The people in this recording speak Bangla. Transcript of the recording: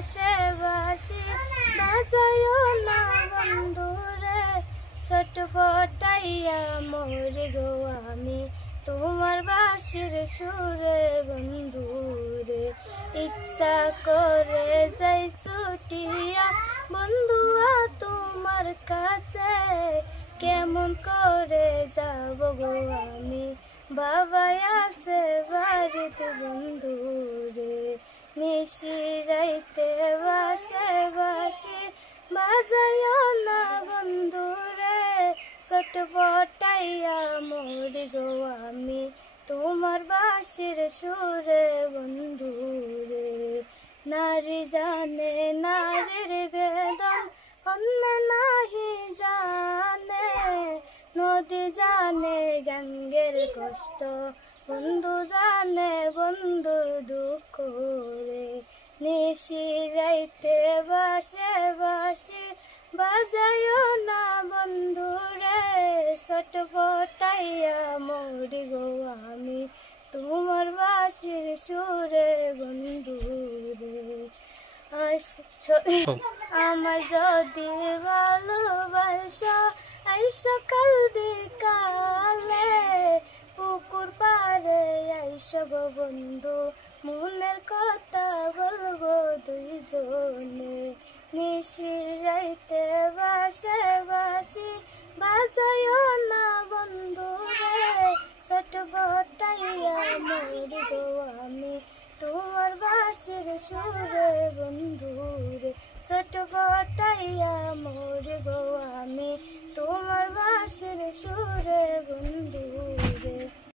বাসে বাসি বাজায়ও না বন্ধুরে ছটফটাইয়া মরি গো আমি তোমার বাঁশির সুরে বন্ধুরে ইচ্ছা করে যাই ছুটিয়া বন্ধুয়া তোমার কাছে কেমন করে যাব গো আমি বাবা আছে বাড়িতে বন্ধুরে মিশিরাইতে বাসে বাসি বাজায়ও না বন্ধুরে ছটফটাইয়া মরি গো আমি তোমার বাঁশির সুরে বন্ধুরে নারী জানে নারীর বেদন অন্য নাহি জানে নদী জানে গঙ্গের কষ্ট বন্ধু জানে বন্ধুর দুঃখ রে নিশিরাইতে বাসে বাসি বাজায়ও না বন্ধুরে ছটফটাইয়া মরি গো আমি তোমার বাঁশির সুরে বন্ধুরে আমার যদি ভালোবাসা এই সকাল বিকালে পুকুর পাড়ে আইসো গো বন্ধু মনের কথা বলবো দুইজনে নিশিরাইতে বাসে বাসি বাজায়ও না বন্ধুরে ছটফটাইয়া মরি গো আমি তোমার বাঁশির সুরে বন্ধুরে ছটফটাইয়া মরি গো আমি তোমার বাঁশির সুরে বন্ধু।